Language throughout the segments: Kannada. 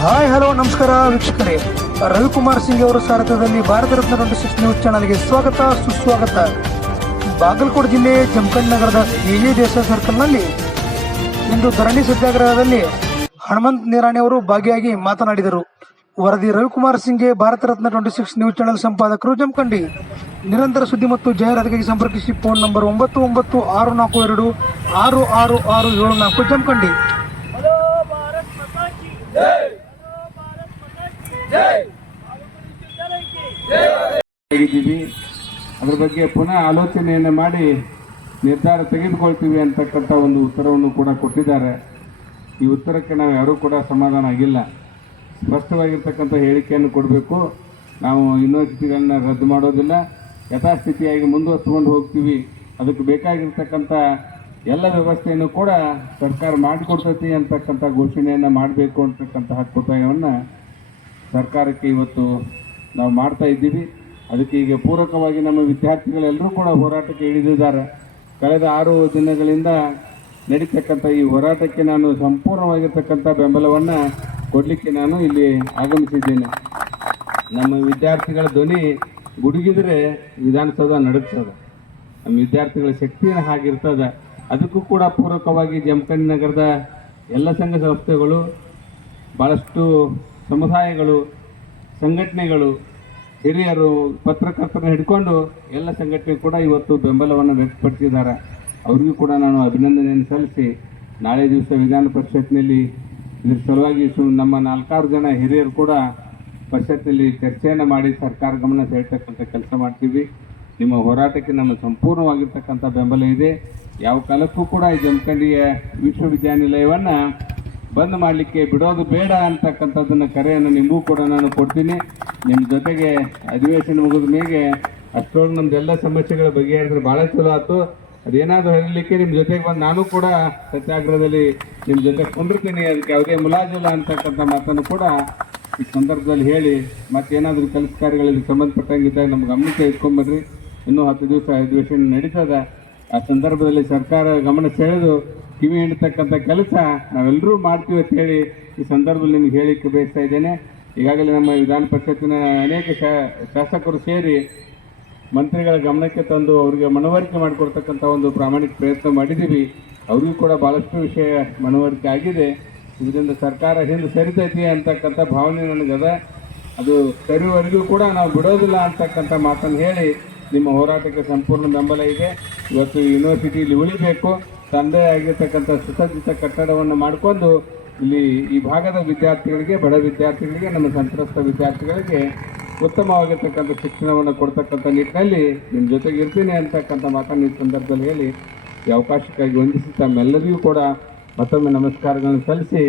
ಹಾಯ್ ಹಲೋ ನಮಸ್ಕಾರ ವೀಕ್ಷಕರೇ, ರವಿಕುಮಾರ್ ಸಿಂಗ್ ಅವರ ಸಾರಥ್ಯದಲ್ಲಿ ಭಾರತ ರತ್ನ 26 ನ್ಯೂಸ್ ಚಾನಲ್ಗೆ ಸ್ವಾಗತ ಸುಸ್ವಾಗತ. ಬಾಗಲಕೋಟೆ ಜಿಲ್ಲೆ ಜಮಖಂಡಿ ನಗರದ ಎ ದೇಸಾಯಿ ಸರ್ಕಲ್ನಲ್ಲಿ ಇಂದು ಧರಣಿ ಸತ್ಯಾಗ್ರಹದಲ್ಲಿ ಹನುಮಂತ್ ನಿರಾಣಿ ಅವರು ಭಾಗಿಯಾಗಿ ಮಾತನಾಡಿದರು. ವರದಿ ರವಿಕುಮಾರ್ ಸಿಂಗ್ಗೆ, ಭಾರತ ರತ್ನ 26 ನ್ಯೂಸ್ ಚಾನೆಲ್ ಸಂಪಾದಕರು, ಜಮಖಂಡಿ. ನಿರಂತರ ಸುದ್ದಿ ಮತ್ತು ಜಾಹೀರಾತಿಗಾಗಿ ಸಂಪರ್ಕಿಸಿ ಫೋನ್ ನಂಬರ್ 9964266674 ಜಮಖಂಡಿ. ಅದರ ಬಗ್ಗೆ ಪುನಃ ಆಲೋಚನೆಯನ್ನು ಮಾಡಿ ನಿರ್ಧಾರ ತೆಗೆದುಕೊಳ್ತೀವಿ ಅಂತಕ್ಕಂಥ ಒಂದು ಉತ್ತರವನ್ನು ಕೂಡ ಕೊಟ್ಟಿದ್ದಾರೆ. ಈ ಉತ್ತರಕ್ಕೆ ನಾವು ಯಾರೂ ಕೂಡ ಸಮಾಧಾನ ಆಗಿಲ್ಲ. ಸ್ಪಷ್ಟವಾಗಿರ್ತಕ್ಕಂಥ ಹೇಳಿಕೆಯನ್ನು ಕೊಡಬೇಕು. ನಾವು ಯೂನಿವರ್ಸಿಟಿಗಳನ್ನ ರದ್ದು ಮಾಡೋದಿಲ್ಲ, ಯಥಾಸ್ಥಿತಿಯಾಗಿ ಮುಂದುವರಿಸಿಕೊಂಡು ಹೋಗ್ತೀವಿ. ಅದಕ್ಕೆ ಬೇಕಾಗಿರ್ತಕ್ಕಂಥ ಎಲ್ಲ ವ್ಯವಸ್ಥೆಯನ್ನು ಕೂಡ ಸರ್ಕಾರ ಮಾಡಿಕೊಡ್ತೈತಿ ಅಂತಕ್ಕಂಥ ಘೋಷಣೆಯನ್ನು ಮಾಡಬೇಕು ಅಂತಕ್ಕಂಥ ಹಕ್ಕೊತ್ತಾಯವನ್ನು ಸರ್ಕಾರಕ್ಕೆ ಇವತ್ತು ನಾವು ಮಾಡ್ತಾ ಇದ್ದೀವಿ. ಅದಕ್ಕೆ ಈಗ ಪೂರಕವಾಗಿ ನಮ್ಮ ವಿದ್ಯಾರ್ಥಿಗಳೆಲ್ಲರೂ ಕೂಡ ಹೋರಾಟಕ್ಕೆ ಇಳಿದಿದ್ದಾರೆ. ಕಳೆದ 6 ದಿನಗಳಿಂದ ನಡೀತಕ್ಕಂಥ ಈ ಹೋರಾಟಕ್ಕೆ ನಾನು ಸಂಪೂರ್ಣವಾಗಿರ್ತಕ್ಕಂಥ ಬೆಂಬಲವನ್ನು ಕೊಡಲಿಕ್ಕೆ ನಾನು ಇಲ್ಲಿ ಆಗಮಿಸಿದ್ದೇನೆ. ನಮ್ಮ ವಿದ್ಯಾರ್ಥಿಗಳ ಧ್ವನಿ ಗುಡುಗಿದರೆ ವಿಧಾನಸೌಧ ನಡುಗ್ತದೆ. ನಮ್ಮ ವಿದ್ಯಾರ್ಥಿಗಳ ಶಕ್ತಿಯನ್ನು ಹಾಗಿರ್ತದೆ. ಅದಕ್ಕೂ ಕೂಡ ಪೂರಕವಾಗಿ ಜಮಖಂಡಿ ನಗರದ ಎಲ್ಲ ಸಂಘ ಸಂಸ್ಥೆಗಳು, ಭಾಳಷ್ಟು ಸಮುದಾಯಗಳು, ಸಂಘಟನೆಗಳು, ಹಿರಿಯರು, ಪತ್ರಕರ್ತರನ್ನು ಹಿಡ್ಕೊಂಡು ಎಲ್ಲ ಸಂಘಟನೆ ಕೂಡ ಇವತ್ತು ಬೆಂಬಲವನ್ನು ವ್ಯಕ್ತಪಡಿಸಿದ್ದಾರೆ. ಅವರಿಗೂ ಕೂಡ ನಾನು ಅಭಿನಂದನೆಯನ್ನು ಸಲ್ಲಿಸಿ, ನಾಳೆ ದಿವಸ ವಿಧಾನ ಪರಿಷತ್ನಲ್ಲಿ ಇದರ ಸಲುವಾಗಿ ನಮ್ಮ 4-6 ಜನ ಹಿರಿಯರು ಕೂಡ ಪರಿಷತ್ನಲ್ಲಿ ಚರ್ಚೆಯನ್ನು ಮಾಡಿ ಸರ್ಕಾರ ಗಮನ ಸೆಳೆತಕ್ಕಂಥ ಕೆಲಸ ಮಾಡ್ತೀವಿ. ನಿಮ್ಮ ಹೋರಾಟಕ್ಕೆ ನಮ್ಮ ಸಂಪೂರ್ಣವಾಗಿರ್ತಕ್ಕಂಥ ಬೆಂಬಲ ಇದೆ. ಯಾವ ಕಾಲಕ್ಕೂ ಕೂಡ ಈ ಜಮಖಂಡಿಯ ವಿಶ್ವವಿದ್ಯಾನಿಲಯವನ್ನು ಬಂದ್ ಮಾಡಲಿಕ್ಕೆ ಬಿಡೋದು ಬೇಡ ಅಂತಕ್ಕಂಥದ್ದನ್ನು ಕರೆಯನ್ನು ನಿಮಗೂ ಕೂಡ ನಾನು ಕೊಡ್ತೀನಿ. ನಿಮ್ಮ ಜೊತೆಗೆ ಅಧಿವೇಶನ ಮುಗಿದ ಮೇಲೆ ಅಷ್ಟರೊಳಗೆ ನಮ್ಮದೆಲ್ಲ ಸಮಸ್ಯೆಗಳ ಬಗೆಹರಿದ್ರೆ ಭಾಳ ಚಲೋ ಆಯ್ತು. ಅದೇನಾದರೂ ಹೇಳಲಿಕ್ಕೆ ನಿಮ್ಮ ಜೊತೆಗೆ ಬಂದು ನಾನು ಕೂಡ ಸತ್ಯಾಗ್ರಹದಲ್ಲಿ ನಿಮ್ಮ ಜೊತೆ ಕುಂದಿರ್ತೀನಿ. ಅದಕ್ಕೆ ಯಾವುದೇ ಮುಲಾಜಿಲ್ಲ ಅಂತಕ್ಕಂಥ ಮಾತನ್ನು ಕೂಡ ಈ ಸಂದರ್ಭದಲ್ಲಿ ಹೇಳಿ, ಮತ್ತೇನಾದರೂ ಕೆಲಸ ಕಾರ್ಯಗಳಿಗೆ ಸಂಬಂಧಪಟ್ಟಂಗಿದ್ದಾಗ ನಮ್ಮ ಗಮನಕ್ಕೆ ಇಟ್ಕೊಂಬರ್ರಿ. ಇನ್ನೂ 10 ದಿವಸ ಅಧಿವೇಶನ ನಡೀತದೆ. ಆ ಸಂದರ್ಭದಲ್ಲಿ ಸರ್ಕಾರ ಗಮನ ಸೆಳೆದು ಕಿವಿ ಹಿಂಡತಕ್ಕಂಥ ಕೆಲಸ ನಾವೆಲ್ಲರೂ ಮಾಡ್ತೀವಿ ಅಂತ ಹೇಳಿ ಈ ಸಂದರ್ಭದಲ್ಲಿ ನಿಮ್ಗೆ ಹೇಳಿಕ್ಕೆ ಬಯಸ್ತಾ ಇದ್ದೇನೆ. ಈಗಾಗಲೇ ನಮ್ಮ ವಿಧಾನ ಪರಿಷತ್ತಿನ ಅನೇಕ ಶಾಸಕರು ಸೇರಿ ಮಂತ್ರಿಗಳ ಗಮನಕ್ಕೆ ತಂದು ಅವರಿಗೆ ಮನವರಿಕೆ ಮಾಡಿಕೊಡ್ತಕ್ಕಂಥ ಒಂದು ಪ್ರಾಮಾಣಿಕ ಪ್ರಯತ್ನ ಮಾಡಿದ್ದೀವಿ. ಅವ್ರಿಗೂ ಕೂಡ ಭಾಳಷ್ಟು ವಿಷಯ ಮನವರಿಕೆ ಆಗಿದೆ. ಇದರಿಂದ ಸರ್ಕಾರ ಹಿಂದೆ ಸರಿತೈತಿ ಅಂತಕ್ಕಂಥ ಭಾವನೆ ನನಗದ. ಅದು ಸರಿವರೆಗೂ ಕೂಡ ನಾವು ಬಿಡೋದಿಲ್ಲ ಅಂತಕ್ಕಂಥ ಮಾತನ್ನು ಹೇಳಿ ನಿಮ್ಮ ಹೋರಾಟಕ್ಕೆ ಸಂಪೂರ್ಣ ಬೆಂಬಲ ಇದೆ. ಇವತ್ತು ಯೂನಿವರ್ಸಿಟಿಯಲ್ಲಿ ಉಳಿಬೇಕು, ತಂದೆ ಆಗಿರ್ತಕ್ಕಂಥ ಸುಸಜ್ಜಿತ ಕಟ್ಟಡವನ್ನು ಮಾಡಿಕೊಂಡು ಇಲ್ಲಿ ಈ ಭಾಗದ ವಿದ್ಯಾರ್ಥಿಗಳಿಗೆ, ಬಡ ವಿದ್ಯಾರ್ಥಿಗಳಿಗೆ, ನಮ್ಮ ಸಂತ್ರಸ್ತ ವಿದ್ಯಾರ್ಥಿಗಳಿಗೆ ಉತ್ತಮವಾಗಿರ್ತಕ್ಕಂಥ ಶಿಕ್ಷಣವನ್ನು ಕೊಡ್ತಕ್ಕಂಥ ನಿಟ್ಟಿನಲ್ಲಿ ನಿಮ್ಮ ಜೊತೆಗೆ ಇರ್ತೀನಿ ಅಂತಕ್ಕಂಥ ಮಾತನ್ನು ಈ ಸಂದರ್ಭದಲ್ಲಿ ಹೇಳಿ ಈ ಅವಕಾಶಕ್ಕಾಗಿ ವಂದಿಸಿ ತಮ್ಮೆಲ್ಲರಿಗೂ ಕೂಡ ಮತ್ತೊಮ್ಮೆ ನಮಸ್ಕಾರಗಳನ್ನು ಸಲ್ಲಿಸಿ,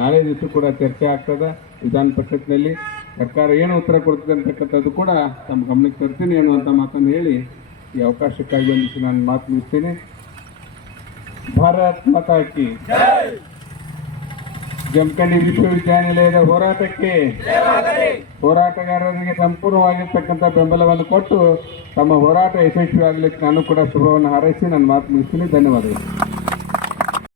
ನಾಳೆ ದಿವಸ ಕೂಡ ಚರ್ಚೆ ಆಗ್ತದೆ ವಿಧಾನ ಪರಿಷತ್ನಲ್ಲಿ. ಸರ್ಕಾರ ಏನು ಉತ್ತರ ಕೊಡ್ತದೆ ಅಂತಕ್ಕಂಥದ್ದು ಕೂಡ ತಮ್ಮ ಗಮನಕ್ಕೆ ತರ್ತೀನಿ ಅನ್ನುವಂಥ ಮಾತನ್ನು ಹೇಳಿ ಈ ಅವಕಾಶಕ್ಕಾಗಿ ವಂದಿಸಿ ನಾನು ಮಾತು ಮುಗಿಸ್ತೀನಿ. ಭಾರತ್ ಮಾತಾ ಕಿ ಜೈ. ಜಮಖಂಡಿ ವಿಶ್ವವಿದ್ಯಾನಿಲಯದ ಹೋರಾಟಗಾರರಿಗೆ ಸಂಪೂರ್ಣವಾಗಿರ್ತಕ್ಕಂಥ ಬೆಂಬಲವನ್ನು ಕೊಟ್ಟು ತಮ್ಮ ಹೋರಾಟ ಯಶಸ್ವಿ ಆಗಲಿಕ್ಕೆ ನಾನು ಕೂಡ ಶುಭವನ್ನು ಹಾರೈಸಿ ನನ್ನ ಮಾತು ಮುಗಿಸ್ತೀನಿ. ಧನ್ಯವಾದಗಳು.